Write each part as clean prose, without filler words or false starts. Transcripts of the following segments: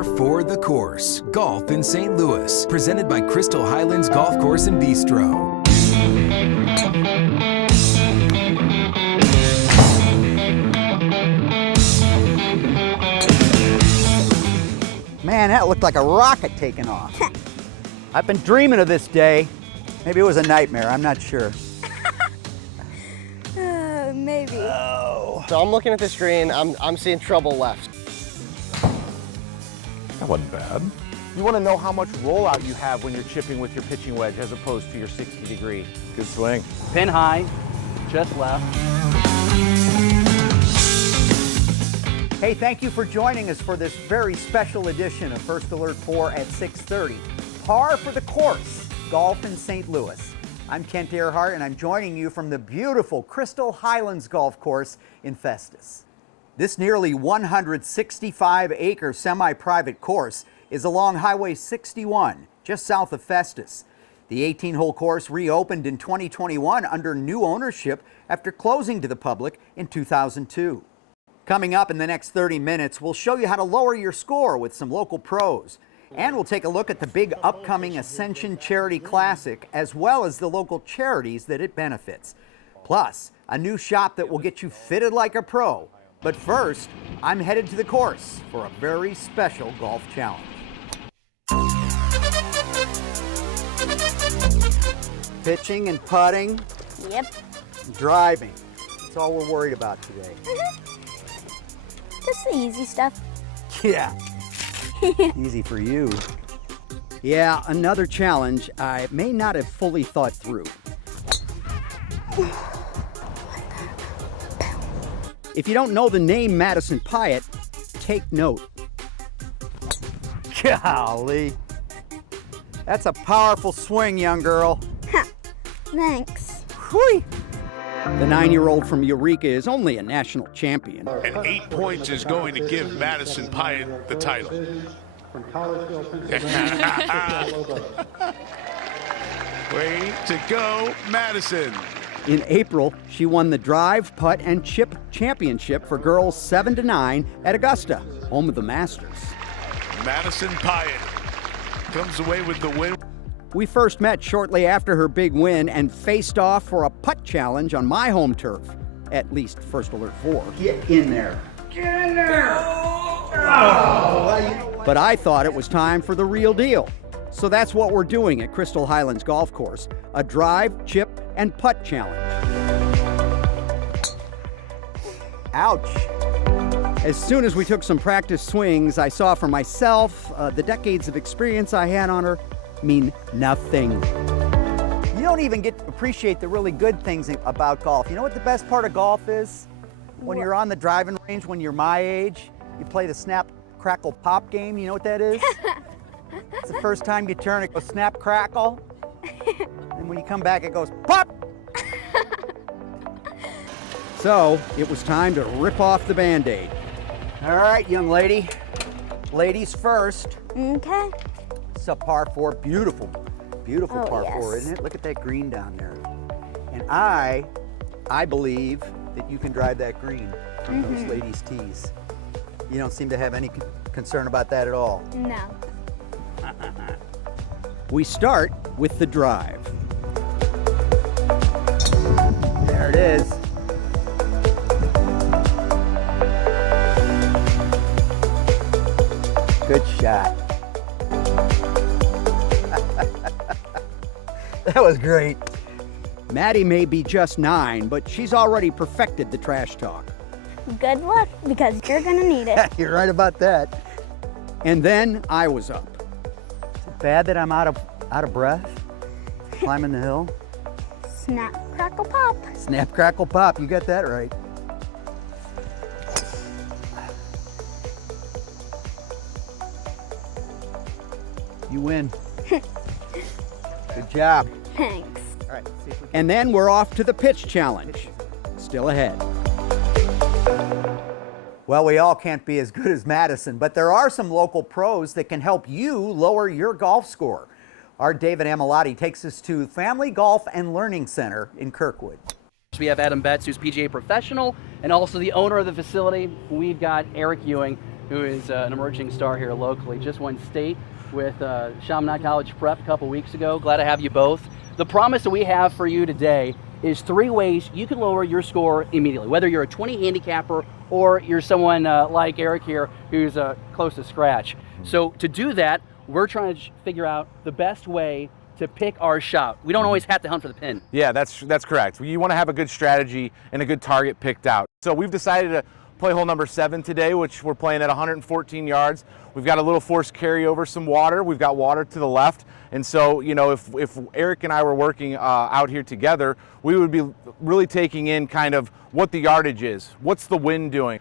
Par for the Course, Golf in St. Louis, presented by Crystal Highlands Golf Course and Bistro. Man, that looked like a rocket taking off. I've been dreaming of this day. Maybe it was a nightmare, I'm not sure. Maybe. Oh. So I'm looking at this green, I'm seeing trouble left. That wasn't bad. You want to know how much rollout you have when you're chipping with your pitching wedge as opposed to your 60-degree. Good swing. Pin high, just left. Hey, thank you for joining us for this very special edition of First Alert 4 at 6:30. Par for the Course, Golf in St. Louis. I'm Kent Earhart, and I'm joining you from the beautiful Crystal Highlands Golf Course in Festus. This nearly 165-acre semi-private course is along Highway 61, just south of Festus. The 18-hole course reopened in 2021 under new ownership after closing to the public in 2002. Coming up in the next 30 minutes, we'll show you how to lower your score with some local pros. And we'll take a look at the big upcoming Ascension Charity Classic, as well as the local charities that it benefits. Plus, a new shop that will get you fitted like a pro. But first, I'm headed to the course for a very special golf challenge. Pitching and putting. Yep. Driving. That's all we're worried about today. Just the easy stuff. Yeah. Easy for you. Yeah, another challenge I may not have fully thought through. If you don't know the name Madison Pyatt, take note. Golly. That's a powerful swing, young girl. Thanks. Whee! The 9-year-old from Eureka is only a national champion. And 8 points is going to give Madison Pyatt the title. Way to go, Madison. In April, she won the drive, putt, and chip championship for girls 7 to 9 at Augusta, home of the Masters. Madison Pyatt comes away with the win. We first met shortly after her big win and faced off for a putt challenge on my home turf, at least First Alert 4. Get in there. Get in there. Oh. But I thought it was time for the real deal. So that's what we're doing at Crystal Highlands Golf Course, a drive, chip, and putt challenge. Ouch. As soon as we took some practice swings, I saw for myself the decades of experience I had on her mean nothing. You don't even get to appreciate the really good things about golf. You know what the best part of golf is? When you're on the driving range, when you're my age, you play the snap, crackle, pop game. You know what that is? It's the first time you turn, it goes snap, crackle. And when you come back, it goes pop! So, it was time to rip off the Band-Aid. All right, young lady. Ladies first. Okay. It's a par 4, beautiful par 4, yes. isn't it? Look at that green down there. And I believe that you can drive that green from those ladies' tees. You don't seem to have any concern about that at all. No. We start with the drive. There it is. Good shot. That was great. Maddie may be just 9, but she's already perfected the trash talk. Good luck, because you're gonna need it. You're right about that. And then I was up. Is it bad that I'm out of breath? Climbing the hill? Snap, crackle, pop. Snap, crackle, pop. You got that right. You win. Good job. Thanks. All right, see if we can... And then we're off to the pitch challenge. Still ahead. Well, we all can't be as good as Madison, but there are some local pros that can help you lower your golf score. Our David Amilati takes us to Family Golf and Learning Center in Kirkwood. We have Adam Betts, who's PGA professional and also the owner of the facility. We've got Eric Ewing, who is an emerging star here locally. Just won state with Chaminade College Prep a couple weeks ago. Glad to have you both. The promise that we have for you today is 3 ways you can lower your score immediately, whether you're a 20 handicapper or you're someone like Eric here who's close to scratch. So to do that, we're trying to figure out the best way to pick our shot. We don't always have to hunt for the pin. Yeah, that's correct. You want to have a good strategy and a good target picked out. So we've decided to play hole number 7 today, which we're playing at 114 yards. We've got a little forced carry over some water. We've got water to the left. And so, you know, if Eric and I were working out here together, we would be really taking in kind of what the yardage is. What's the wind doing?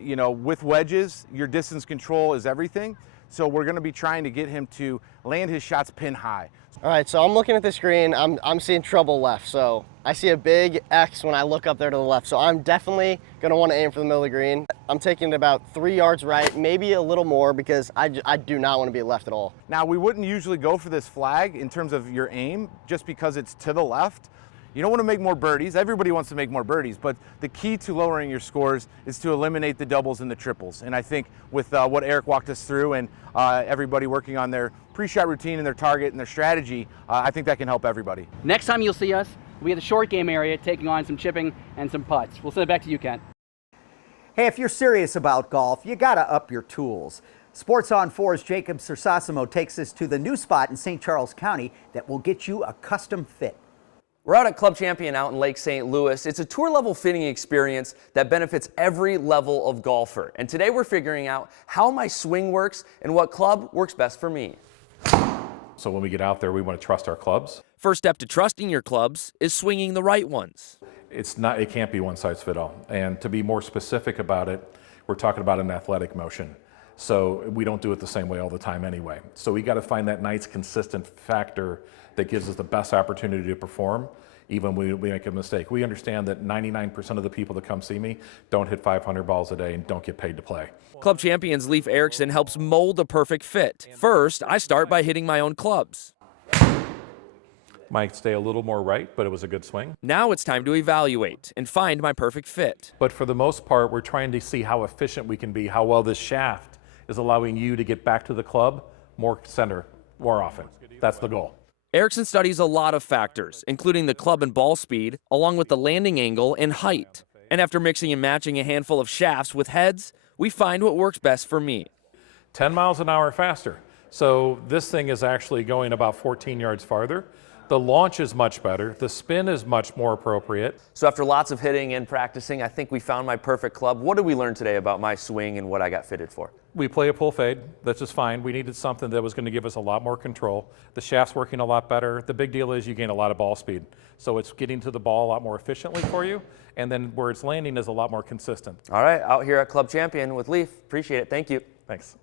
You know, with wedges, your distance control is everything. So we're going to be trying to get him to land his shots pin high. All right, so I'm looking at the screen. I'm seeing trouble left. So I see a big X when I look up there to the left. So I'm definitely going to want to aim for the middle of the green. I'm taking it about 3 yards right, maybe a little more, because I do not want to be left at all. Now, we wouldn't usually go for this flag in terms of your aim, just because it's to the left. You don't want to make more birdies. Everybody wants to make more birdies, but the key to lowering your scores is to eliminate the doubles and the triples. And I think with what Eric walked us through and everybody working on their pre-shot routine and their target and their strategy, I think that can help everybody. Next time you'll see us, we'll be at the short game area taking on some chipping and some putts. We'll send it back to you, Kent. Hey, if you're serious about golf, you got to up your tools. Sports on 4's Jacob Sersasimo takes us to the new spot in St. Charles County that will get you a custom fit. We're out at Club Champion out in Lake St. Louis. It's a tour-level fitting experience that benefits every level of golfer. And today we're figuring out how my swing works and what club works best for me. So when we get out there, we want to trust our clubs. First step to trusting your clubs is swinging the right ones. It can't be one size fit all. And to be more specific about it, we're talking about an athletic motion. So we don't do it the same way all the time anyway. So we got to find that nice consistent factor that gives us the best opportunity to perform, even when we make a mistake. We understand that 99% of the people that come see me don't hit 500 balls a day and don't get paid to play. Club Champion's Leif Erickson helps mold the perfect fit. First, I start by hitting my own clubs. Might stay a little more right, but it was a good swing. Now it's time to evaluate and find my perfect fit. But for the most part, we're trying to see how efficient we can be, how well this shaft is allowing you to get back to the club more center, more often. That's the goal. Erickson studies a lot of factors, including the club and ball speed, along with the landing angle and height. And after mixing and matching a handful of shafts with heads, we find what works best for me. 10 miles an hour faster. So this thing is actually going about 14 yards farther. The launch is much better. The spin is much more appropriate. So after lots of hitting and practicing, I think we found my perfect club. What did we learn today about my swing and what I got fitted for? We play a pull fade. That's just fine. We needed something that was going to give us a lot more control. The shaft's working a lot better. The big deal is you gain a lot of ball speed. So it's getting to the ball a lot more efficiently for you. And then where it's landing is a lot more consistent. All right, out here at Club Champion with Leif. Appreciate it. Thank you. Thanks.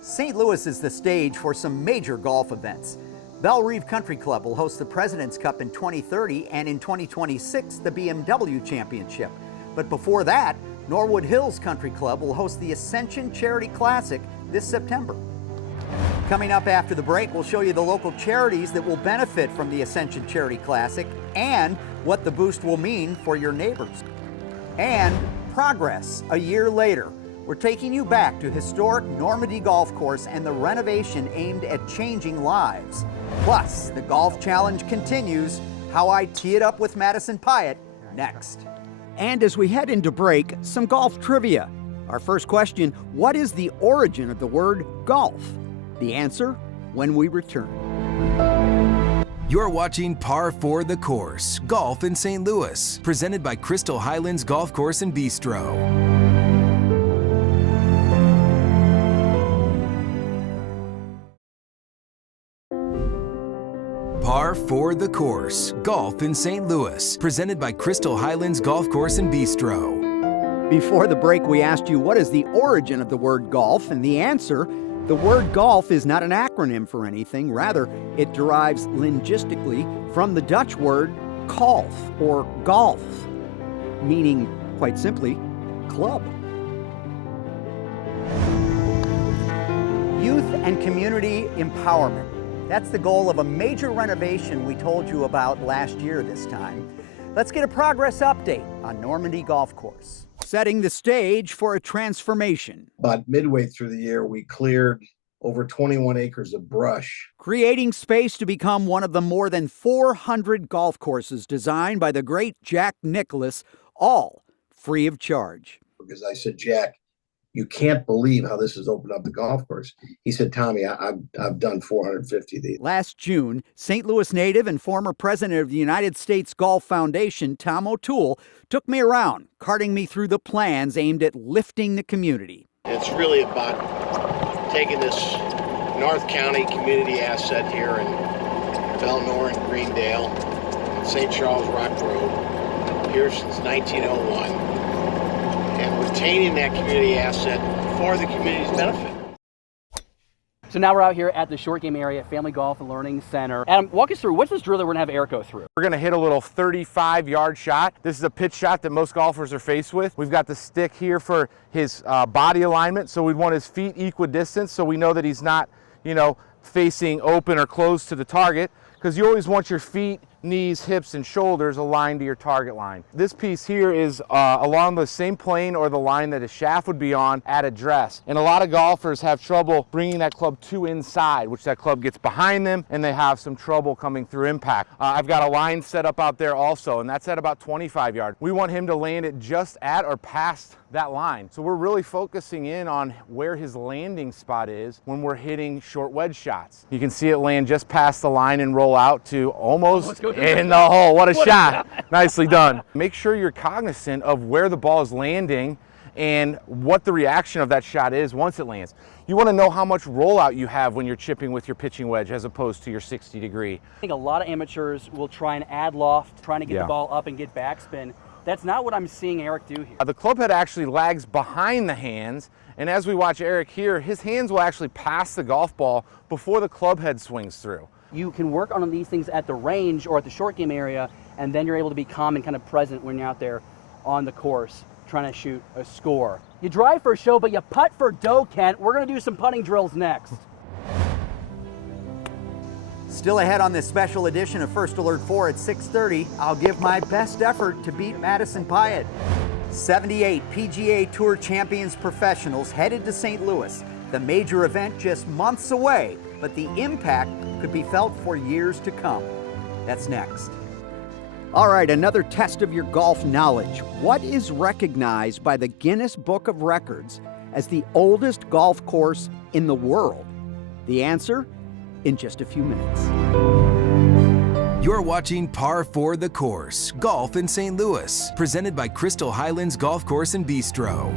St. Louis is the stage for some major golf events. Belle Reve Country Club will host the President's Cup in 2030 and in 2026 the BMW Championship. But before that, Norwood Hills Country Club will host the Ascension Charity Classic this September. Coming up after the break, we'll show you the local charities that will benefit from the Ascension Charity Classic and what the boost will mean for your neighbors. And progress a year later. We're taking you back to historic Normandy Golf Course and the renovation aimed at changing lives. Plus, the Golf Challenge continues, how I tee it up with Madison Pyatt, next. And as we head into break, some golf trivia. Our first question, what is the origin of the word golf? The answer, when we return. You're watching Par 4 the Course, Golf in St. Louis, presented by Crystal Highlands Golf Course and Bistro. Par 4 the Course, Golf in St. Louis, presented by Crystal Highlands Golf Course and Bistro. Before the break, we asked you what is the origin of the word golf, and the answer, the word golf is not an acronym for anything. Rather, it derives linguistically from the Dutch word kalf or golf, meaning, quite simply, club. Youth and community empowerment. That's the goal of a major renovation we told you about last year this time. Let's get a progress update on Normandy Golf Course. setting the stage for a transformation. About midway through the year, we cleared over 21 acres of brush, creating space to become one of the more than 400 golf courses designed by the great Jack Nicklaus, all free of charge. Because I said, Jack, you can't believe how this has opened up the golf course. He said, Tommy, I've done 450 of these. Last June, St. Louis native and former president of the United States Golf Foundation, Tom O'Toole, took me around, carting me through the plans aimed at lifting the community. It's really about taking this North County community asset here in Belnor and Greendale, St. Charles Rock Road, here since 1901. And retaining that community asset for the community's benefit. So now we're out here at the Short Game Area Family Golf and Learning Center. Adam, walk us through, what's this drill that we're gonna have Eric go through? We're gonna hit a little 35-yard shot. This is a pitch shot that most golfers are faced with. We've got the stick here for his body alignment, so we'd want his feet equidistant so we know that he's not, facing open or close to the target, because you always want your feet, knees, hips, and shoulders aligned to your target line. This piece here is along the same plane or the line that a shaft would be on at address. And a lot of golfers have trouble bringing that club too inside, which that club gets behind them and they have some trouble coming through impact. I've got a line set up out there also, and that's at about 25 yards. We want him to land it just at or past that line. So we're really focusing in on where his landing spot is when we're hitting short wedge shots. You can see it land just past the line and roll out to almost in the hole. What a shot. Nicely done. Make sure you're cognizant of where the ball is landing and what the reaction of that shot is once it lands. You want to know how much rollout you have when you're chipping with your pitching wedge as opposed to your 60 degree. I think a lot of amateurs will try and add loft, trying to get the ball up and get backspin. That's not what I'm seeing Eric do here. The club head actually lags behind the hands, and as we watch Eric here, his hands will actually pass the golf ball before the club head swings through. You can work on these things at the range or at the short game area, and then you're able to be calm and kind of present when you're out there on the course trying to shoot a score. You drive for show, but you putt for dough, Kent. We're going to do some putting drills next. Still ahead on this special edition of First Alert 4 at 6:30, I'll give my best effort to beat Madison Pyatt. 78 PGA Tour Champions professionals headed to St. Louis. The major event just months away, but the impact could be felt for years to come. That's next. All right, another test of your golf knowledge. What is recognized by the Guinness Book of Records as the oldest golf course in the world? The answer? In just a few minutes. You're watching Par for the Course, Golf in St. Louis, presented by Crystal Highlands Golf Course and Bistro.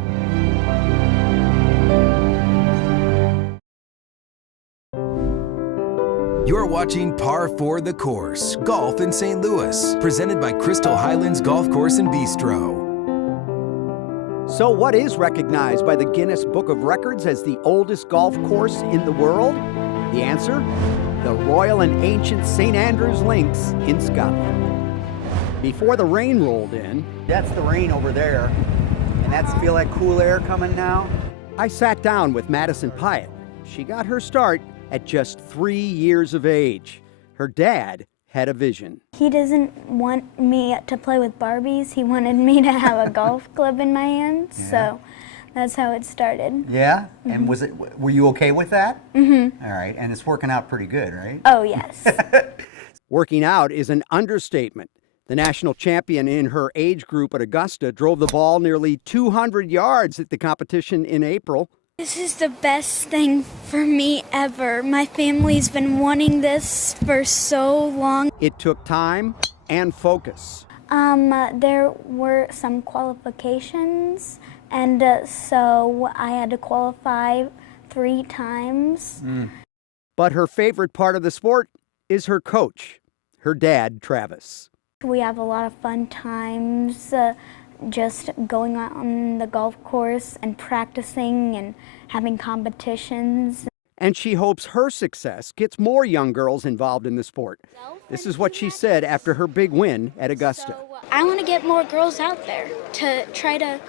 You're watching Par for the Course, Golf in St. Louis, presented by Crystal Highlands Golf Course and Bistro. So what is recognized by the Guinness Book of Records as the oldest golf course in the world? The answer? The Royal and Ancient St. Andrews Links in Scotland. Before the rain rolled in, that's the rain over there, and feel that cool air coming now? I sat down with Madison Pyatt. She got her start at just 3 years of age. Her dad had a vision. He doesn't want me to play with Barbies. He wanted me to have a golf club in my hands, so that's how it started. Yeah? And were you okay with that? Mm-hmm. All right, and it's working out pretty good, right? Oh, yes. Working out is an understatement. The national champion in her age group at Augusta drove the ball nearly 200 yards at the competition in April. This is the best thing for me ever. My family's been wanting this for so long. It took time and focus. There were some qualifications, and so I had to qualify 3 times. But her favorite part of the sport is her coach, her dad, Travis. We have a lot of fun times just going on the golf course and practicing and having competitions. And she hopes her success gets more young girls involved in the sport. This is what she said after her big win at Augusta. I want to get more girls out there to try to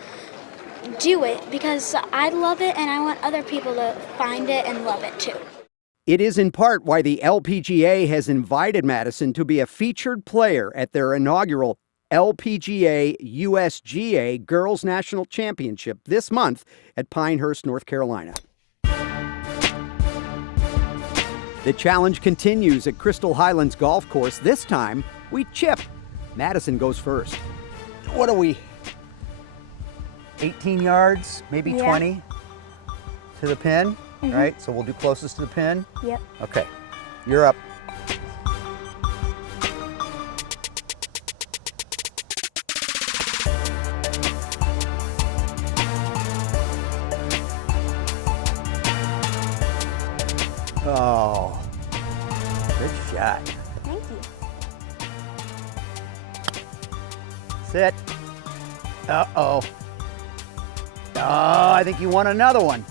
do it because I love it and I want other people to find it and love it too. It is in part why the LPGA has invited Madison to be a featured player at their inaugural LPGA USGA Girls National Championship this month at Pinehurst, North Carolina. The challenge continues at Crystal Highlands Golf Course. This time, we chip. Madison goes first. What are we? 18 yards, maybe 20 to the pin, right? So we'll do closest to the pin? Yep. Okay, you're up. Oh, good shot. Thank you. Sit. Uh-oh. Oh, I think you want another one.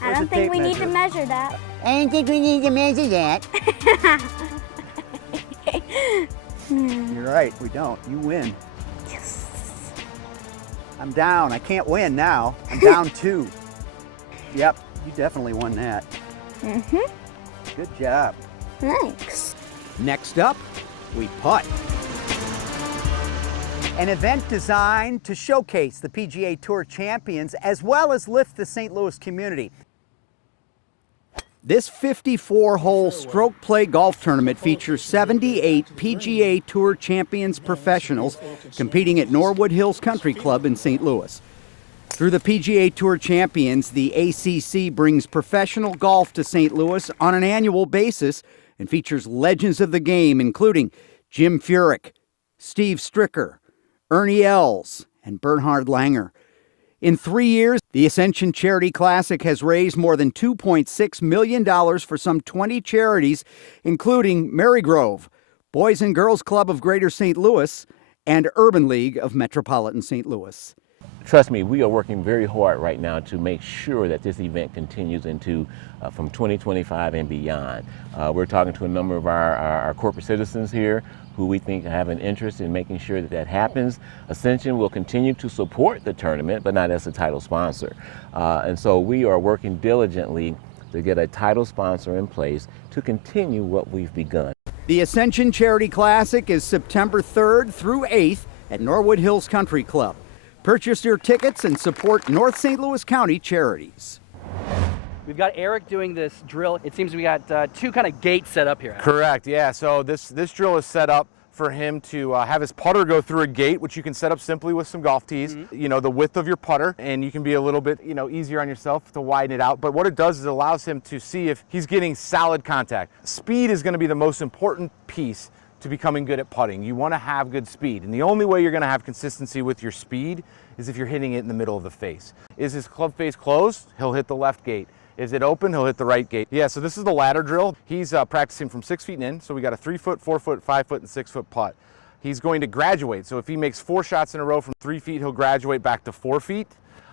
I don't think we need to measure that. I don't think we need to measure that. You're right, we don't. You win. Yes. I'm down. I can't win now. I'm down 2. Yep, you definitely won that. Good job. Thanks. Next up, we putt. An event designed to showcase the PGA Tour champions as well as lift the St. Louis community. This 54-hole stroke play golf tournament features 78 PGA Tour champions professionals competing at Norwood Hills Country Club in St. Louis. Through the PGA Tour champions, the ACC brings professional golf to St. Louis on an annual basis and features legends of the game, including Jim Furyk, Steve Stricker, Ernie Els, and Bernhard Langer. In 3 years, the Ascension Charity Classic has raised more than $2.6 million for some 20 charities, including Marygrove, Boys and Girls Club of Greater St. Louis, and Urban League of Metropolitan St. Louis. Trust me, we are working very hard right now to make sure that this event continues into from 2025 and beyond. We're talking to a number of our corporate citizens here who we think have an interest in making sure that that happens. Ascension will continue to support the tournament, but not as a title sponsor. And so we are working diligently to get a title sponsor in place to continue what we've begun. The Ascension Charity Classic is September 3rd through 8th at Norwood Hills Country Club. Purchase your tickets and support North St. Louis County charities. We've got Eric doing this drill. It seems we got 2 kind of gates set up here. Correct, yeah. So this drill is set up for him to have his putter go through a gate, which you can set up simply with some golf tees, you know, the width of your putter, and you can be a little bit, you know, easier on yourself to widen it out. But what it does is it allows him to see if he's getting solid contact. Speed is going to be the most important piece to becoming good at putting. You want to have good speed, and the only way you're going to have consistency with your speed is if you're hitting it in the middle of the face. Is his club face closed? He'll hit the left gate. Is it open? He'll hit the right gate. Yeah, so this is the ladder drill. He's practicing from 6 feet in, so we got a 3 foot, 4 foot, 5 foot, and 6 foot putt. He's going to graduate, so if he makes 4 shots in a row from 3 feet, he'll graduate back to 4 feet.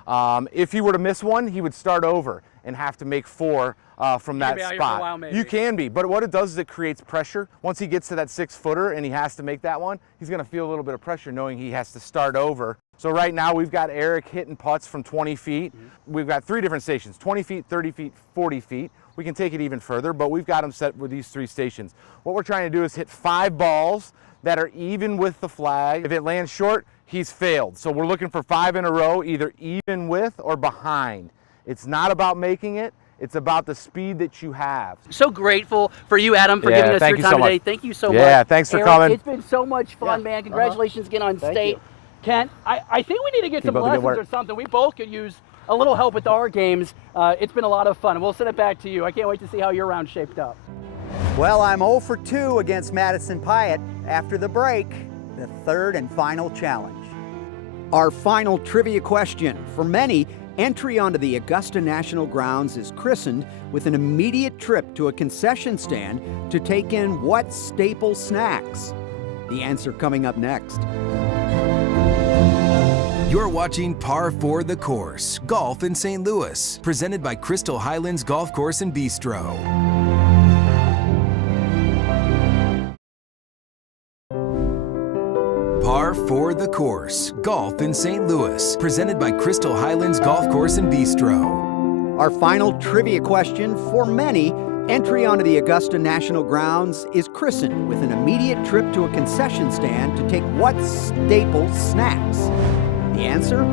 If he were to miss one, he would start over and have to make 4 from that spot. You can be, but what it does is it creates pressure. Once he gets to that 6-footer and he has to make that one, he's going to feel a little bit of pressure knowing he has to start over. So right now we've got Eric hitting putts from 20 feet. We've got 3 different stations, 20 feet, 30 feet, 40 feet. We can take it even further, but we've got him set with these 3 stations. What we're trying to do is hit 5 balls that are even with the flag. If it lands short, he's failed. So we're looking for 5 in a row, either even with or behind. It's not about making it. It's about the speed that you have. So grateful for you, Adam, for giving us your time today. Thank you so much. Yeah, thanks for coming. It's been so much fun, man. Congratulations again on state. Kent, I think we need to get some lessons or something. We both could use a little help with our games. It's been a lot of fun. We'll send it back to you. I can't wait to see how your round shaped up. Well, I'm 0 for 2 against Madison Pyatt. After the break, the 3rd and final challenge. Our final trivia question. For many, entry onto the Augusta National Grounds is christened with an immediate trip to a concession stand to take in what staple snacks? The answer coming up next. You're watching Par 4 the Course, Golf in St. Louis, presented by Crystal Highlands Golf Course and Bistro. Par 4 the Course, Golf in St. Louis, presented by Crystal Highlands Golf Course and Bistro. Our final trivia question. For many, Entry onto the Augusta National Grounds is christened with an immediate trip to a concession stand to take what staple snacks? The answer?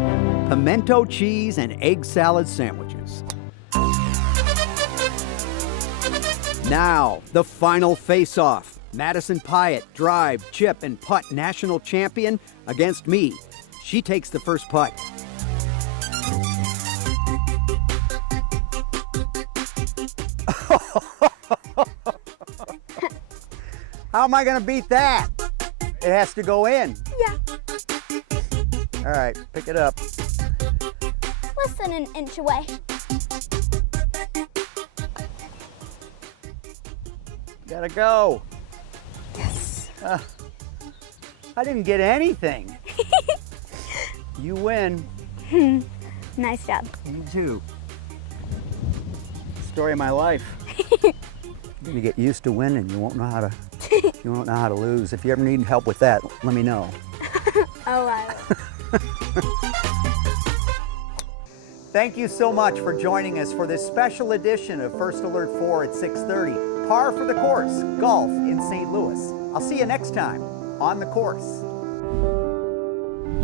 Pimento cheese and egg salad sandwiches. Now, the final face-off. Madison Pyatt, drive, chip, and putt national champion against me. She takes the first putt. How am I going to beat that? It has to go in. Yeah. All right, pick it up. Less than an inch away. Gotta go. Yes. I didn't get anything. You win. Nice job. You too. Story of my life. You're gonna get used to winning. You won't know how to lose. If you ever need help with that, let me know. Oh, I will. Thank you so much for joining us for this special edition of First Alert 4 at 6:30. Par for the Course, golf in St. Louis. I'll see you next time on the course.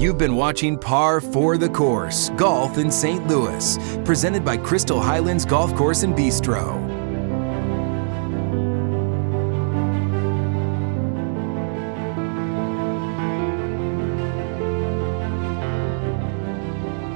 You've been watching Par for the Course, golf in St. Louis, presented by Crystal Highlands Golf Course and Bistro.